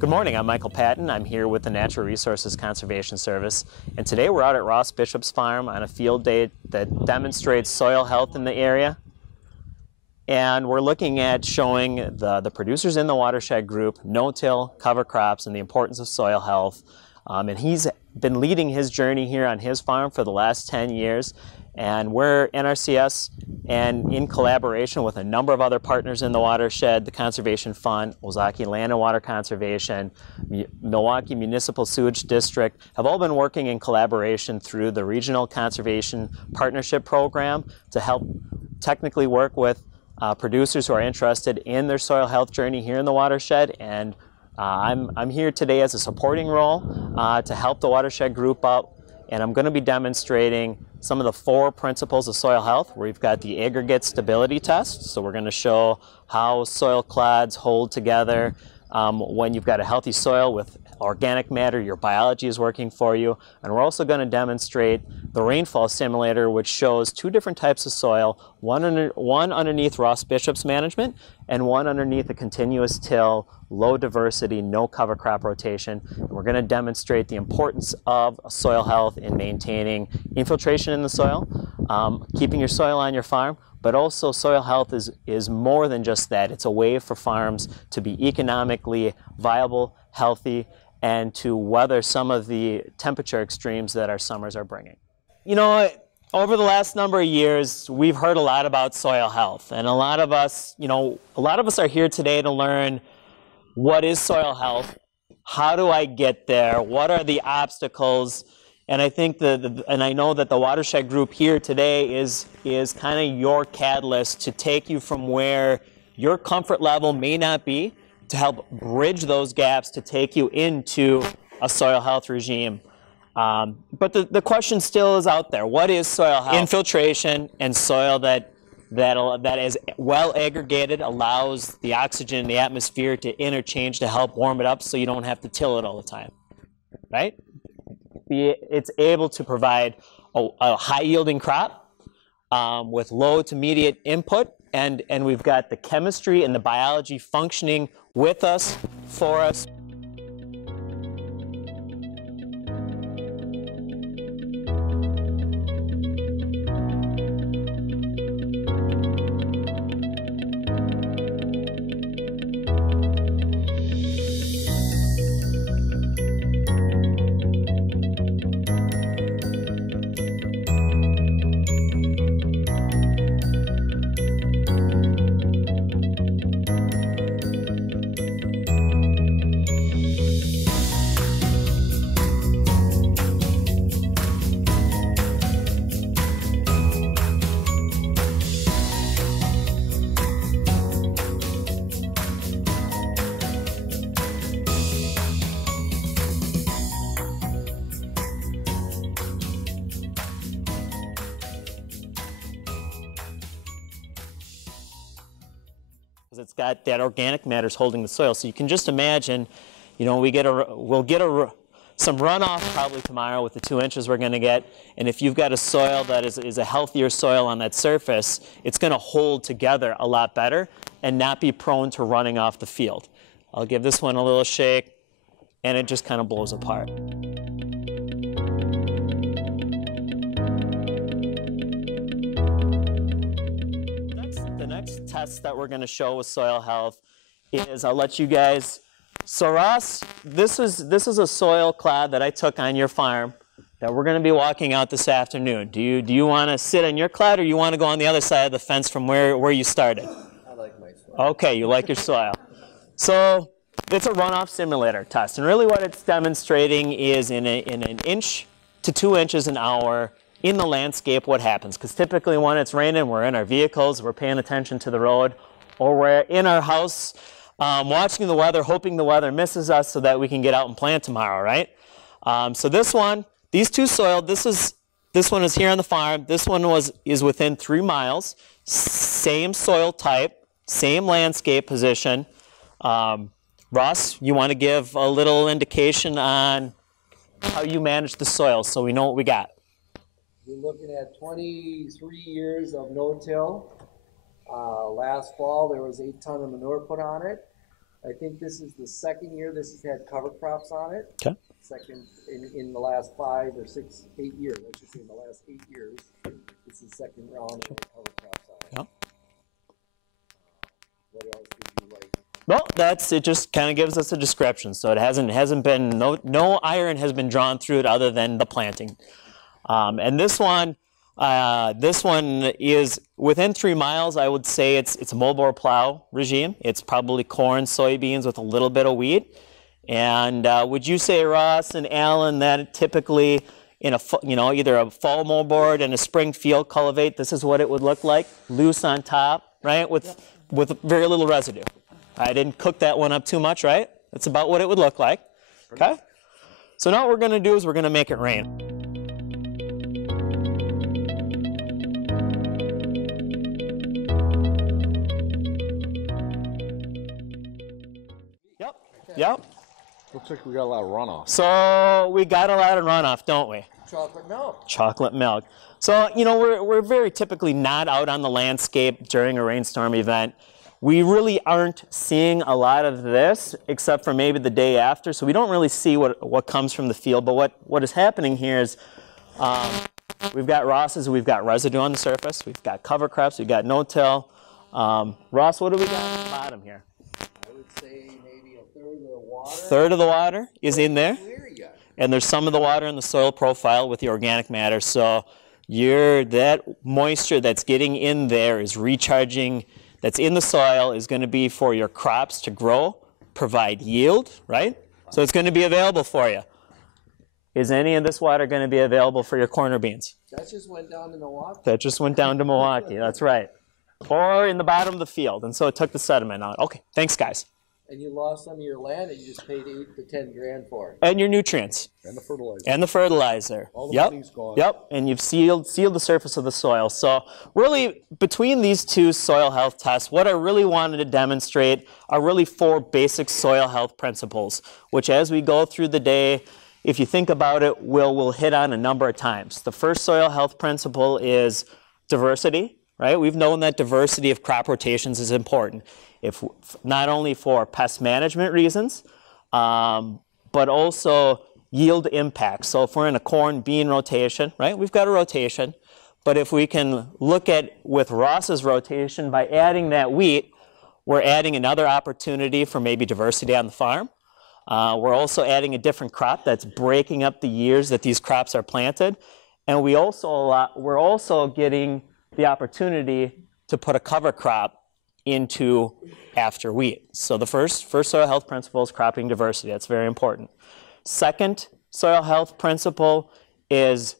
Good morning, I'm Michael Patton. I'm here with the Natural Resources Conservation Service, and today we're out at Ross Bishop's farm on a field day that demonstrates soil health in the area. And we're looking at showing the producers in the watershed group no-till, cover crops, and the importance of soil health. And he's been leading his journey here on his farm for the last 10 years. And we're NRCS, and in collaboration with a number of other partners in the watershed, the Conservation Fund, Ozaki Land and Water Conservation, Milwaukee Municipal Sewage District, have all been working in collaboration through the Regional Conservation Partnership Program to help technically work with producers who are interested in their soil health journey here in the watershed. And I'm here today as a supporting role to help the watershed group out. And I'm going to be demonstrating some of the 4 principles of soil health. We've got the aggregate stability test, so we're going to show how soil clods hold together when you've got a healthy soil with organic matter, your biology is working for you. And we're also going to demonstrate the rainfall simulator, which shows 2 different types of soil, one underneath Ross Bishop's management and one underneath a continuous till, low diversity, no cover crop rotation. And we're going to demonstrate the importance of soil health in maintaining infiltration in the soil, keeping your soil on your farm, but also soil health is more than just that. It's a way for farms to be economically viable, healthy, and to weather some of the temperature extremes that our summers are bringing. You know, over the last number of years, we've heard a lot about soil health, and a lot of us are here today to learn what is soil health, how do I get there, what are the obstacles, and I think and I know that the watershed group here today is kind of your catalyst to take you from where your comfort level may not be to help bridge those gaps to take you into a soil health regime. But the question still is out there. What is soil health? Infiltration and soil that is well aggregated allows the oxygen in the atmosphere to interchange to help warm it up so you don't have to till it all the time, right? It's able to provide a high-yielding crop with low to mediate input, and we've got the chemistry and the biology functioning with us, for us. It's got that organic matters holding the soil. So you can just imagine, you know, we'll get some runoff probably tomorrow with the 2 inches we're going to get. And if you've got a soil that is a healthier soil on that surface, it's going to hold together a lot better and not be prone to running off the field. I'll give this one a little shake, and it just kind of blows apart. The next test that we're going to show with soil health is, I'll let you guys, so Ross, this is a soil clod that I took on your farm that we're going to be walking out this afternoon. Do you want to sit on your clod, or you want to go on the other side of the fence from where you started? I like my soil. Okay, you like your soil. So it's a runoff simulator test, and really what it's demonstrating is in an inch to 2 inches an hour in the landscape what happens. Because typically when it's raining, we're in our vehicles, we're paying attention to the road, or we're in our house watching the weather, hoping the weather misses us so that we can get out and plant tomorrow, right? So these 2 soil, this one is here on the farm, this one is within 3 miles, same soil type, same landscape position. Ross, you want to give a little indication on how you manage the soil so we know what we got? We're looking at 23 years of no-till. Last fall there was 8 tons of manure put on it. I think this is the second year this has had cover crops on it. Okay. Second in the last 5 or 6, 8 years. I should say in the last 8 years. This is the second round of cover crops on it. Yeah. What else did you like? Well, it just kind of gives us a description. So it hasn't been, no iron has been drawn through it other than the planting. And this one is within 3 miles. I would say it's a moldboard plow regime. It's probably corn, soybeans with a little bit of wheat. And would you say, Ross and Alan, that typically in either a fall moldboard and a spring field cultivate, this is what it would look like, loose on top, right, with very little residue. I didn't cook that one up too much, right? That's about what it would look like. Okay. So now what we're going to do is we're going to make it rain. Yep. Looks like we got a lot of runoff. So we got a lot of runoff, don't we? Chocolate milk. Chocolate milk. So, we're very typically not out on the landscape during a rainstorm event. We really aren't seeing a lot of this except for maybe the day after. So we don't really see what comes from the field. But what is happening here is we've got Rosses, we've got residue on the surface. We've got cover crops, we've got no-till. Ross, what do we got on the bottom here? I would say maybe a third of the water. Third of the water is in there. Clear yet. And there's some of the water in the soil profile with the organic matter. So that moisture that's getting in there is recharging, that's in the soil, is going to be for your crops to grow, provide yield, right? So it's going to be available for you. Is any of this water going to be available for your corn or beans? That just went down to Milwaukee. That just went down to Milwaukee, that's right. Or in the bottom of the field, and so it took the sediment out. Okay, thanks guys. And you lost some of your land and you just paid 8 to 10 grand for it. And your nutrients. And the fertilizer. And the fertilizer. All the money's gone. Yep, and you've sealed the surface of the soil. So really, between these two soil health tests, what I really wanted to demonstrate are really 4 basic soil health principles, which as we go through the day, if you think about it, we'll hit on a number of times. The first soil health principle is diversity, right? We've known that diversity of crop rotations is important. If not only for pest management reasons, but also yield impact. So if we're in a corn bean rotation, right, we've got a rotation. But if we can look at with Ross's rotation by adding that wheat, we're adding another opportunity for maybe diversity on the farm. We're also adding a different crop that's breaking up the years that these crops are planted. And we're also getting the opportunity to put a cover crop into after wheat. So the first soil health principle is cropping diversity. That's very important. Second soil health principle is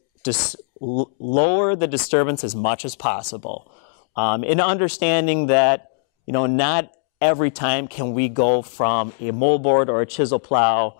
lower the disturbance as much as possible. In understanding that, not every time can we go from a moldboard or a chisel plow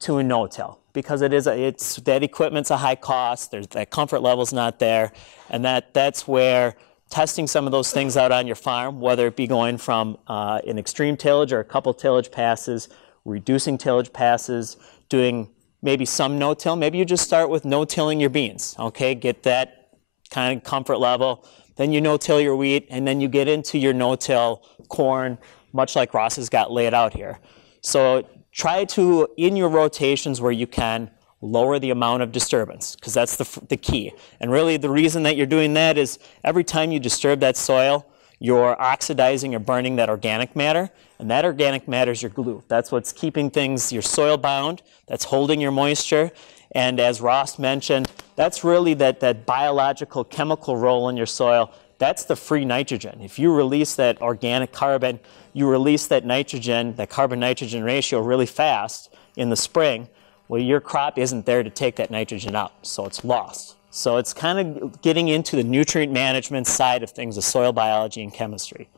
to a no-till, because that equipment's a high cost. That comfort level's not there, and that's where testing some of those things out on your farm, whether it be going from an extreme tillage or a couple tillage passes, reducing tillage passes, doing maybe some no-till. Maybe you just start with no-tilling your beans, okay? Get that kind of comfort level. Then you no-till your wheat, and then you get into your no-till corn, much like Ross has got laid out here. So try to, in your rotations where you can, lower the amount of disturbance, because that's the key. And really the reason that you're doing that is every time you disturb that soil, you're oxidizing or burning that organic matter, and that organic matter is your glue. That's what's keeping things, your soil bound, that's holding your moisture. And as Ross mentioned, that's really that biological chemical role in your soil. That's the free nitrogen. If you release that organic carbon, you release that nitrogen, that carbon-nitrogen ratio really fast in the spring. Well, your crop isn't there to take that nitrogen out, so it's lost. So it's kind of getting into the nutrient management side of things, the soil biology and chemistry.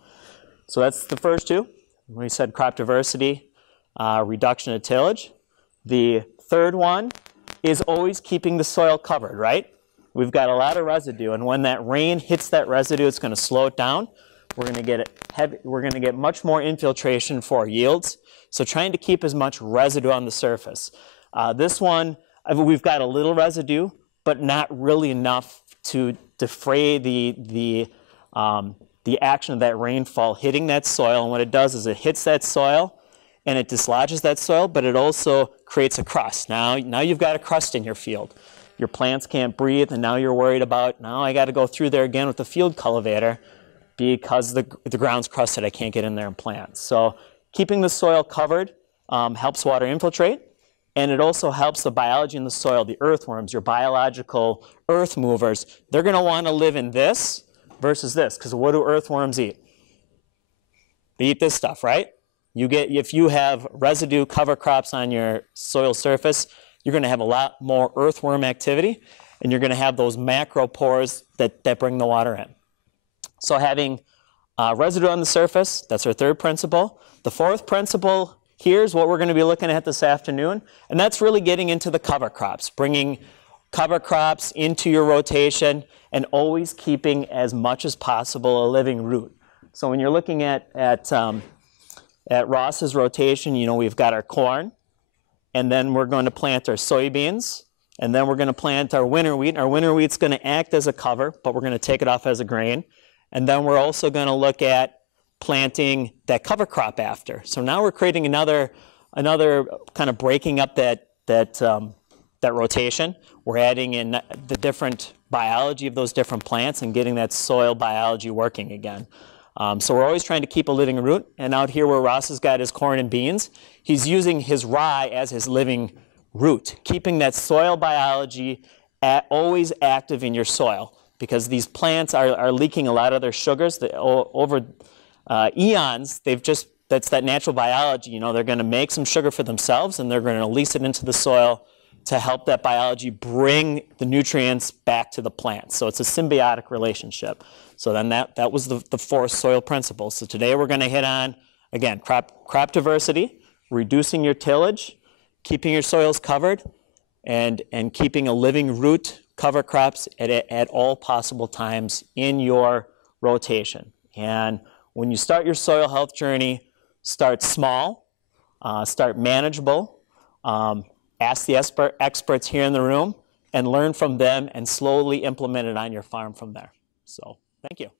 So that's the first two. We said crop diversity, reduction of tillage. The third one is always keeping the soil covered, right? We've got a lot of residue, and when that rain hits that residue, it's going to slow it down. We're going to get we're going to get much more infiltration for yields. So trying to keep as much residue on the surface. This one, we've got a little residue, but not really enough to defray the action of that rainfall hitting that soil. And what it does is it hits that soil, and it dislodges that soil, but it also creates a crust. Now you've got a crust in your field. Your plants can't breathe, and now you're worried about, now I got to go through there again with the field cultivator because the ground's crusted, I can't get in there and plant. So keeping the soil covered helps water infiltrate, and it also helps the biology in the soil, the earthworms, your biological earth movers. They're going to want to live in this versus this, because what do earthworms eat? They eat this stuff, right? If you have residue cover crops on your soil surface, you're going to have a lot more earthworm activity, and you're going to have those macro pores that bring the water in. So having residue on the surface, that's our third principle. The fourth principle here's what we're going to be looking at this afternoon, and that's really getting into the cover crops, bringing cover crops into your rotation and always keeping as much as possible a living root. So when you're looking at Ross's rotation, you know, we've got our corn, and then we're going to plant our soybeans, and then we're going to plant our winter wheat. Our winter wheat's going to act as a cover, but we're going to take it off as a grain. And then we're also going to look at planting that cover crop after. So now we're creating another kind of breaking up that rotation. We're adding in the different biology of those different plants and getting that soil biology working again. So we're always trying to keep a living root. And out here where Ross has got his corn and beans, he's using his rye as his living root, keeping that soil biology always active in your soil, because these plants are leaking a lot of their sugars over eons. That's that natural biology. You know, they're going to make some sugar for themselves, and they're going to release it into the soil to help that biology bring the nutrients back to the plant. So it's a symbiotic relationship. So then that was the fourth soil principle. So today we're going to hit on, again, crop diversity, reducing your tillage, keeping your soils covered, and keeping a living root cover crops at all possible times in your rotation. And when you start your soil health journey, start small, start manageable, ask the experts here in the room, and learn from them and slowly implement it on your farm from there. So thank you.